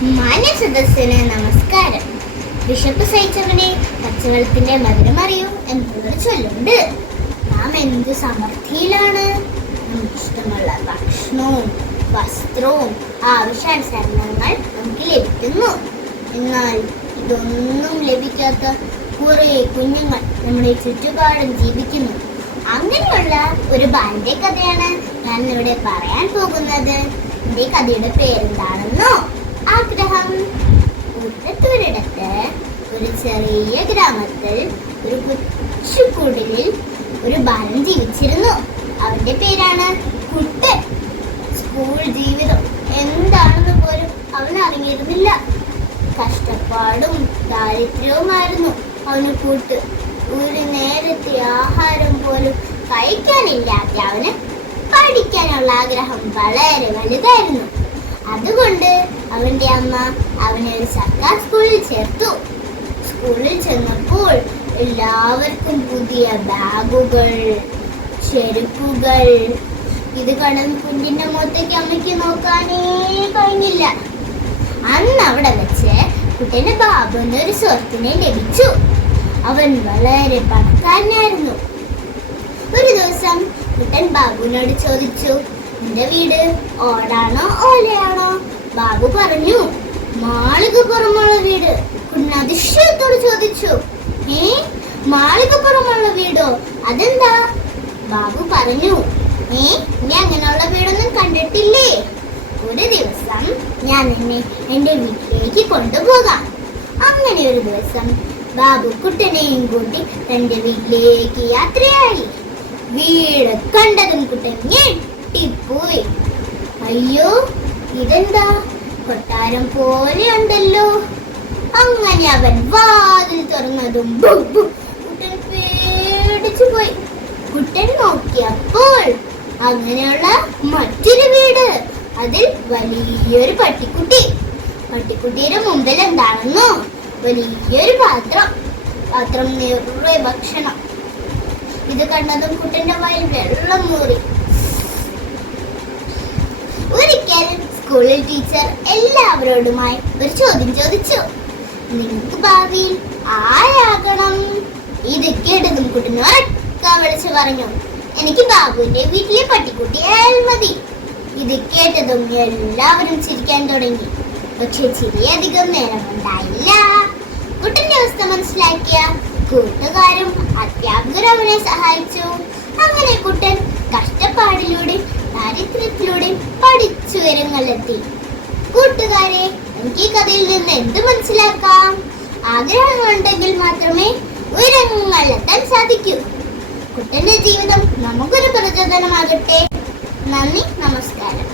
മാന്യ സദസ്സിന് നമസ്കാരം. വിശപ്പ് സഹിച്ചവനെ പച്ചവെള്ളത്തിന്റെ മധുരമറിയൂ എന്നൊരു ചൊല്ലുണ്ട്. നാം എന്ത് സമൃദ്ധിയിലാണ്! നമുക്കിഷ്ടമുള്ള ഭക്ഷണവും വസ്ത്രവും ആവശ്യാനുസരണങ്ങൾ നമുക്ക് ലഭിക്കുന്നു. എന്നാൽ ഇതൊന്നും ലഭിക്കാത്ത കുറെ കുഞ്ഞുങ്ങൾ നമ്മുടെ ചുറ്റുപാടും ജീവിക്കുന്നു. അങ്ങനെയുള്ള ഒരു ബാലിന്റെ കഥയാണ് ഞാൻ ഇവിടെ പറയാൻ പോകുന്നത്. എന്റെ കഥയുടെ പേരെന്താണെന്നോ? ആഗ്രഹം. ഒരിടത്ത് ഒരു ചെറിയ ഗ്രാമത്തിൽ ഒരു കൊച്ചുകുടിലിൽ ഒരു ബാലൻ ജീവിച്ചിരുന്നു. അവന്റെ പേരാണ് കുട്ടൻ. സ്കൂൾ ജീവിതം എന്താണെന്ന് പോലും അവൻ അറിഞ്ഞിരുന്നില്ല. കഷ്ടപ്പാടും ദാരിദ്ര്യവുമായിരുന്നു അവന് കൂട്ട്. ഒരു നേരത്തെ ആഹാരം പോലും കഴിക്കാനില്ലാത്ത അവന് പഠിക്കാനുള്ള ആഗ്രഹം വളരെ വലുതായിരുന്നു. അതുകൊണ്ട് അവന്റെ അമ്മ അവനെ ഒരു സർക്കാർ സ്കൂളിൽ ചേർത്തു. സ്കൂളിൽ ചെന്നപ്പോൾ എല്ലാവർക്കും പുതിയ ബാഗുകൾ, ചെരുപ്പുകൾ. ഇത് കടന്ന് കുഞ്ഞിന്റെ മുഖത്തേക്ക് അമ്മയ്ക്ക് നോക്കാനേ കഴിഞ്ഞില്ല. അന്ന് അവിടെ വെച്ച് കുട്ടന് ബാബു എന്നൊരു സുഹൃത്തിനെ ലഭിച്ചു. അവൻ വളരെ പണക്കാരനായിരുന്നു. ഒരു ദിവസം കുട്ടൻ ബാബുവിനോട് ചോദിച്ചു, നിന്റെ വീട് ഓടാണോ ഓലയാണോ? ബാബു പറഞ്ഞു, മാളികപ്പുറമുള്ള വീട്. കുട്ടൻ അതിശയത്തോട് ചോദിച്ചു, മാളികപ്പുറമുള്ള വീടോ? അതെന്താ? ബാബു പറഞ്ഞു, നീ അങ്ങനെയുള്ള വീടൊന്നും കണ്ടിട്ടില്ലേ? ഒരു ദിവസം ഞാൻ നിന്നെ എന്റെ വീട്ടിലേക്ക് കൊണ്ടുപോകാം. അങ്ങനെ ഒരു ദിവസം ബാബു കുട്ടനെയും കൂട്ടി തന്റെ വീട്ടിലേക്ക് യാത്രയായി. വീട് കണ്ടതും കുട്ടൻ ഞെട്ടിപ്പോയി. അയ്യോ, ഇതെന്താ കൊട്ടാരം പോലെ ഉണ്ടല്ലോ. അങ്ങനെ അവൻ വാതിൽ തുറന്നതും കുട്ടൻ പേടിച്ചു പോയി. കുട്ടൻ നോക്കിയപ്പോൾ അങ്ങനെയുള്ള മറ്റൊരു വീട്. അതിൽ വലിയൊരു പട്ടിക്കുട്ടി. പട്ടിക്കുട്ടിയുടെ മുമ്പിൽ എന്താണെന്നോ? വലിയൊരു പാത്രം നിറയെ ഭക്ഷണം. ഇത് കണ്ടതും കുട്ടന്റെ വായിൽ വെള്ളം മൂറി. ഒരിക്കൽ സ്കൂളിൽ ടീച്ചർ എല്ലാവരോടുമായി ഒരു ചോദ്യം ചോദിച്ചു, നിങ്ങൾക്ക് ഭാവിയിൽ ആരാകണം? ഇത് കേട്ടതും കുട്ടൻ ഒരൊക്ക വിളിച്ചു പറഞ്ഞു, എനിക്ക് ബാബുവിന്റെ വീട്ടിലെ പട്ടിക്കുട്ടിയായാൽ മതി. ഇത് കേട്ടതും എല്ലാവരും ചിരിക്കാൻ തുടങ്ങി. പക്ഷെ ചിരി അധികം നേരമുണ്ടായില്ല. കുട്ടന്റെ അവസ്ഥ മനസ്സിലാക്കിയ കൂട്ടുകാരും അധ്യാപകരും അവനെ സഹായിച്ചു. അങ്ങനെ കുട്ടൻ കഷ്ടപ്പാടിലൂടെ ദാരിദ്ര്യത്തിലൂടെ പഠിച്ചുയരങ്ങളിലെത്തി. കൂട്ടുകാരെ, എനിക്ക് ഈ കഥയിൽ നിന്ന് എന്ത് മനസ്സിലാക്കാം? ആഗ്രഹമുണ്ടെങ്കിൽ മാത്രമേ ഉയരങ്ങളിലെത്താൻ സാധിക്കൂ. കുട്ടന്റെ ജീവിതം നമുക്കൊരു പ്രചോദനമാകട്ടെ. നന്ദി, നമസ്കാരം.